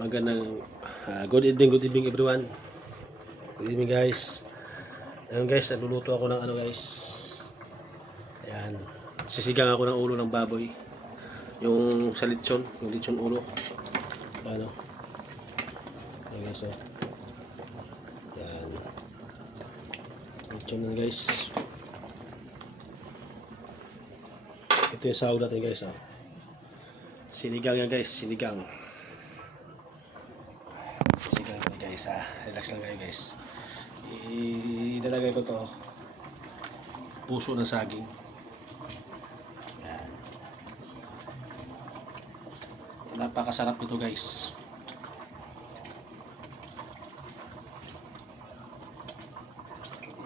Magandang good evening everyone. Good evening guys. Ayun guys, nagluluto ako ng ano guys. Ayan. Sisigang ako ng ulo ng baboy. Yung sa lechon, yung lechon ulo. Ano? Ayan guys, oh. Ayan. Lechon na guys. Ito yung sahog natin guys, oh. Sinigang yan guys, sinigang. Sisigang na guys, ha. Relax lang kayo guys. Ilalagay ko to puso ng saging. Yan. Napakasarap ito guys.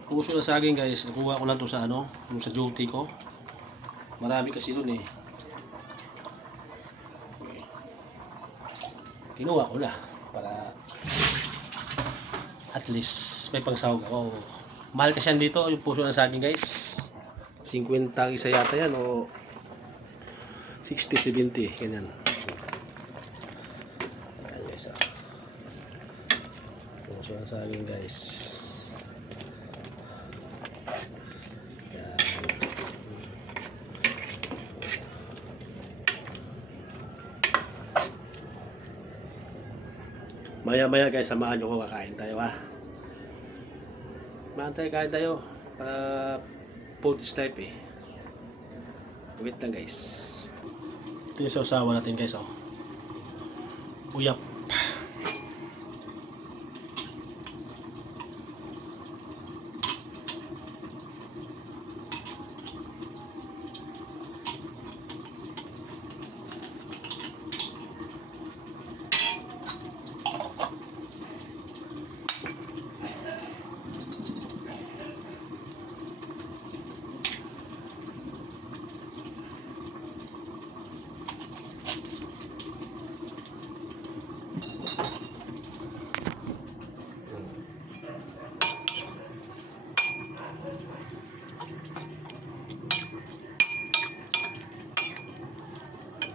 Puso ng saging guys, nakuha ko lang to sa ano, yung sa duty ko. Marami kasi dun eh. Kinuha ko na para at least may pangsahog ako. Mahal kasi yan dito, yung puso ng saging guys. 50 ang isa yata yan o 60, 70, ganyan. Ayan guys, ah. Puso ng saging guys. Ayan. Maya guys, samahan nyo ko, kakain tayo ha. Kain tayo para food is life eh. Wait lang guys. Ito yung sausawa natin guys, oh. Uyap.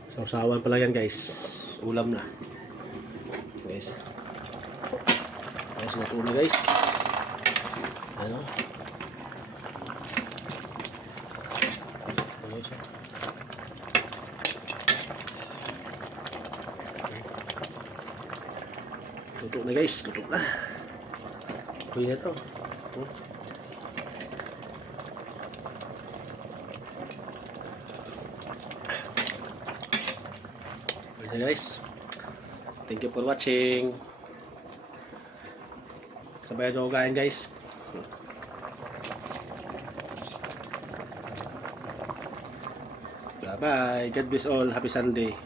Sausawan pala yan guys. Ulam na. Guys. Guys, luto na guys. Ano? Ano siya? Luto na guys. Luto na. Kuya ito. So guys, thank you for watching. Sabayan nyo kain guys. Bye bye. God bless all. Happy Sunday.